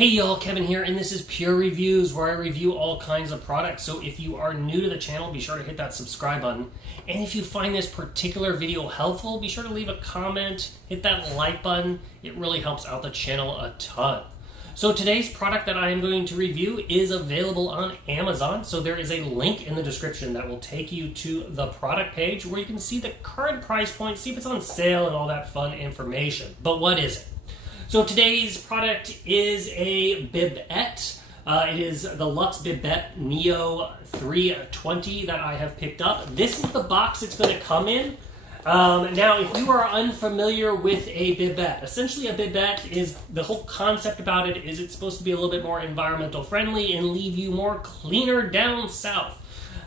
Hey y'all, Kevin here, and this is Purereviews, where I review all kinds of products. So if you are new to the channel, be sure to hit that subscribe button. And if you find this particular video helpful, be sure to leave a comment, hit that like button. It really helps out the channel a ton. So today's product that I am going to review is available on Amazon. So there is a link in the description that will take you to the product page where you can see the current price point, see if it's on sale and all that fun information. But what is it? So today's product is a bidet. It is the Luxe Bidet Neo 320 that I have picked up. This is the box it's going to come in. Now, if you are unfamiliar with a bidet, essentially a bidet is, the whole concept about it is it's supposed to be a little bit more environmental friendly and leave you more cleaner down south.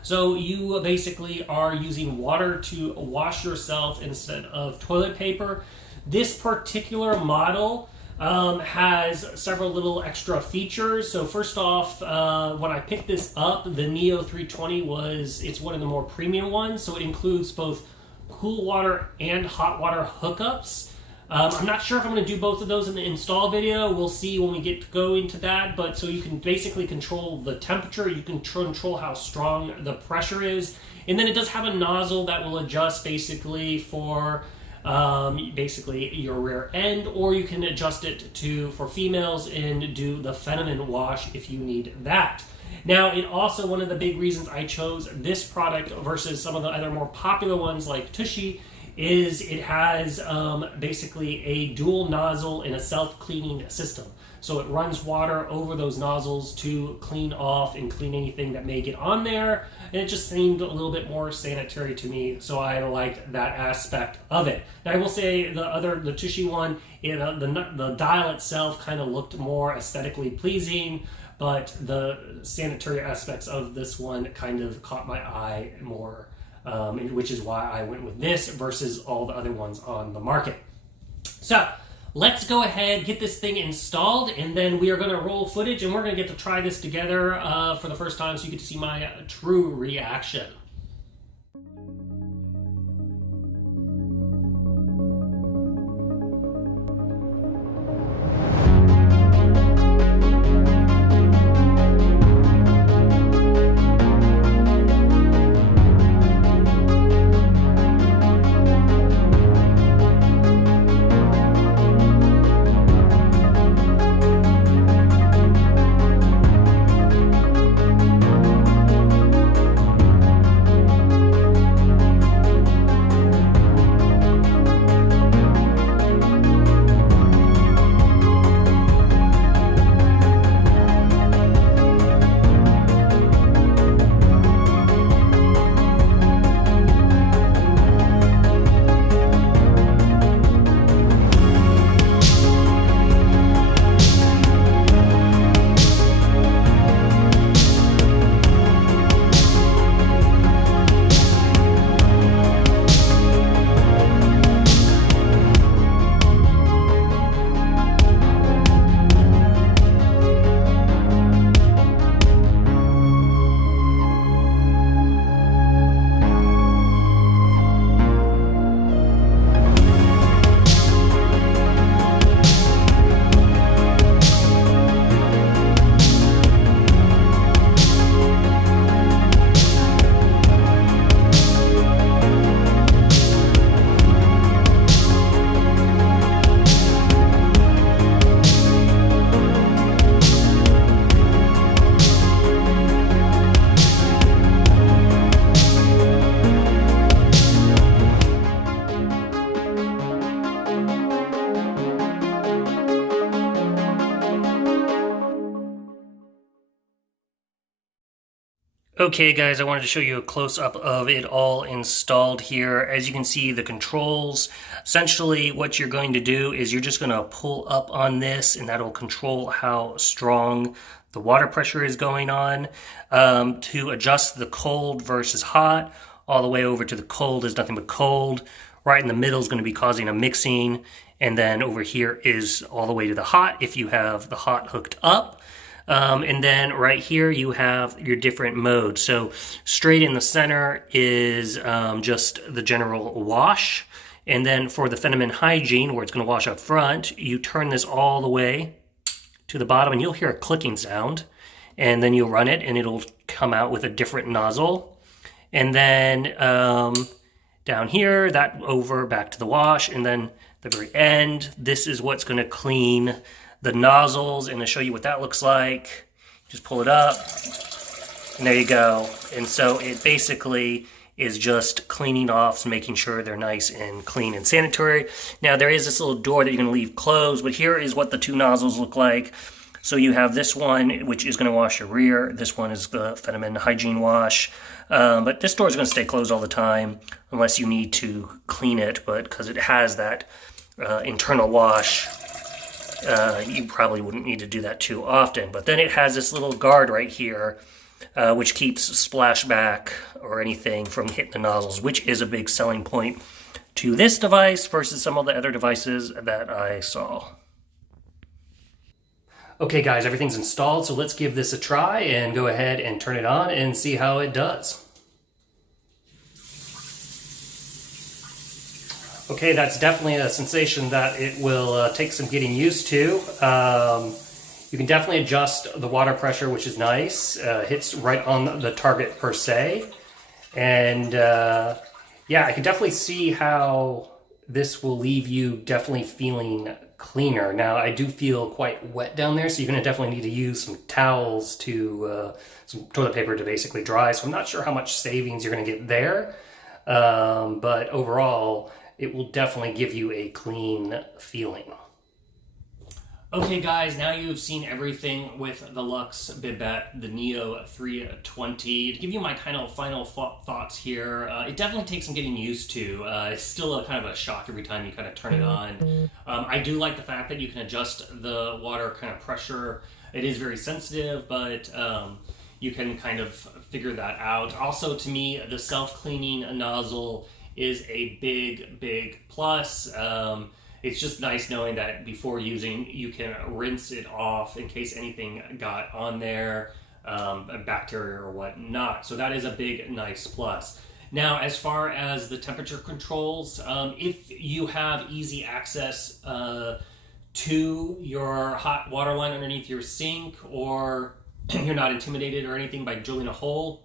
So you basically are using water to wash yourself instead of toilet paper. This particular model has several little extra features. So first off, when I picked this up, the Neo 320 it's one of the more premium ones. So it includes both cool water and hot water hookups. I'm not sure if I'm going to do both of those in the install video. We'll see when we get to go into that. But so you can basically control the temperature, you can control how strong the pressure is, and then it does have a nozzle that will adjust basically for your rear end, or you can adjust it for females and do the feminine wash if you need that. Now, it also, one of the big reasons I chose this product versus some of the other more popular ones like Tushy is it has basically a dual nozzle and a self-cleaning system. So it runs water over those nozzles to clean off and clean anything that may get on there. And it just seemed a little bit more sanitary to me, so I liked that aspect of it. Now, I will say the Tushy one, the dial itself kind of looked more aesthetically pleasing, but the sanitary aspects of this one kind of caught my eye more, which is why I went with this versus all the other ones on the market. So let's go ahead, get this thing installed, and then we are going to roll footage, and we're going to get to try this together for the first time so you get to see my true reaction. Okay guys, I wanted to show you a close-up of it all installed here. As you can see, the controls, essentially what you're going to do is you're just going to pull up on this, and that'll control how strong the water pressure is going on. To adjust the cold versus hot, all the way over to the cold is nothing but cold. Right in the middle is going to be causing a mixing, and then over here is all the way to the hot if you have the hot hooked up. And then right here you have your different modes. So straight in the center is just the general wash. And then for the feminine hygiene, where it's going to wash up front, you turn this all the way to the bottom, and you'll hear a clicking sound. And then you'll run it, and it'll come out with a different nozzle. And then down here, that over back to the wash, and then the very end, this is what's going to clean the nozzles, and I'll show you what that looks like. Just pull it up, and there you go. And so it basically is just cleaning off, making sure they're nice and clean and sanitary. Now there is this little door that you're going to leave closed, but here is what the two nozzles look like. So you have this one, which is going to wash your rear. This one is the Feminine Hygiene Wash. But this door is going to stay closed all the time unless you need to clean it. But because it has that internal wash, you probably wouldn't need to do that too often. But then it has this little guard right here, which keeps splashback or anything from hitting the nozzles, which is a big selling point to this device versus some of the other devices that I saw. Okay guys, everything's installed, so let's give this a try and go ahead and turn it on and see how it does. Okay, that's definitely a sensation that it will take some getting used to. You can definitely adjust the water pressure, which is nice. Hits right on the target per se. And yeah, I can definitely see how this will leave you definitely feeling cleaner. Now, I do feel quite wet down there, so you're going to definitely need to use some towels to, some toilet paper to basically dry. So I'm not sure how much savings you're going to get there. But overall, it will definitely give you a clean feeling. Okay guys, now you've seen everything with the Luxe Bidet, the Neo 320. To give you my kind of final thoughts here, it definitely takes some getting used to. It's still a kind of a shock every time you kind of turn it on. I do like the fact that you can adjust the water kind of pressure. It is very sensitive, but you can kind of figure that out. Also, to me, the self-cleaning nozzle is a big plus. It's just nice knowing that before using, you can rinse it off in case anything got on there, bacteria or whatnot. So that is a big, nice plus. Now, as far as the temperature controls, if you have easy access to your hot water line underneath your sink, or you're not intimidated or anything by drilling a hole,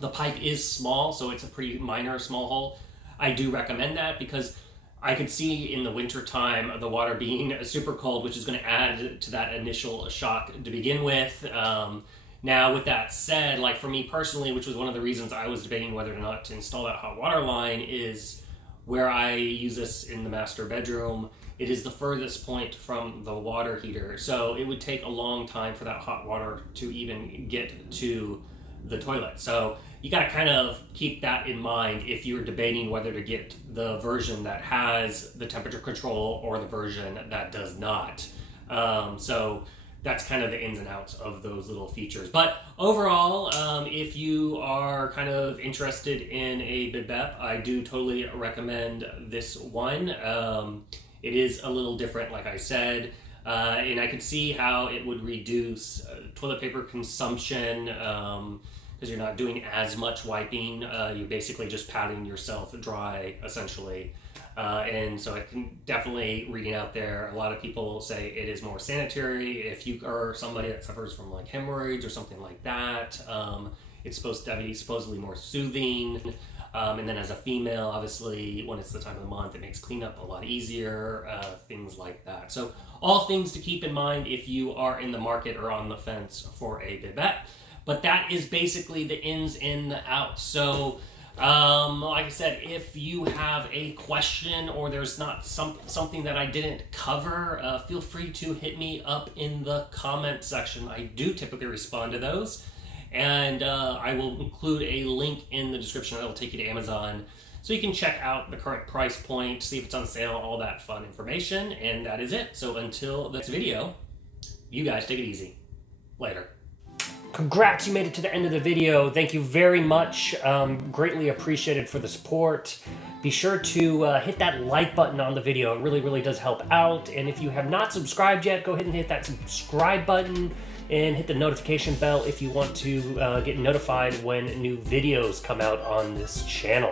the pipe is small, so it's a pretty minor, small hole. I do recommend that because I could see in the winter time the water being super cold, which is going to add to that initial shock to begin with. Now, with that said, like for me personally, which was one of the reasons I was debating whether or not to install that hot water line, is where I use this in the master bedroom. It is the furthest point from the water heater, so it would take a long time for that hot water to even get to the toilet. So you got to kind of keep that in mind if you're debating whether to get the version that has the temperature control or the version that does not. So that's kind of the ins and outs of those little features. But overall, if you are kind of interested in a bidet, I do totally recommend this one. It is a little different, like I said, and I could see how it would reduce toilet paper consumption, because you're not doing as much wiping. You're basically just patting yourself dry, essentially. And so I can definitely, reading out there, a lot of people say it is more sanitary. If you are somebody that suffers from like hemorrhoids or something like that, it's supposed to be supposedly more soothing. And then as a female, obviously, when it's the time of the month, it makes cleanup a lot easier, things like that. So all things to keep in mind if you are in the market or on the fence for a bidet. But that is basically the ins and the outs. So, like I said, if you have a question or there's not something that I didn't cover, feel free to hit me up in the comment section. I do typically respond to those. And I will include a link in the description that will take you to Amazon, so you can check out the current price point, see if it's on sale, all that fun information. And that is it. So until the next video, you guys take it easy. Later. Congrats, you made it to the end of the video. Thank you very much. Greatly appreciated for the support. Be sure to hit that like button on the video. It really does help out. And if you have not subscribed yet, go ahead and hit that subscribe button and hit the notification bell if you want to get notified when new videos come out on this channel.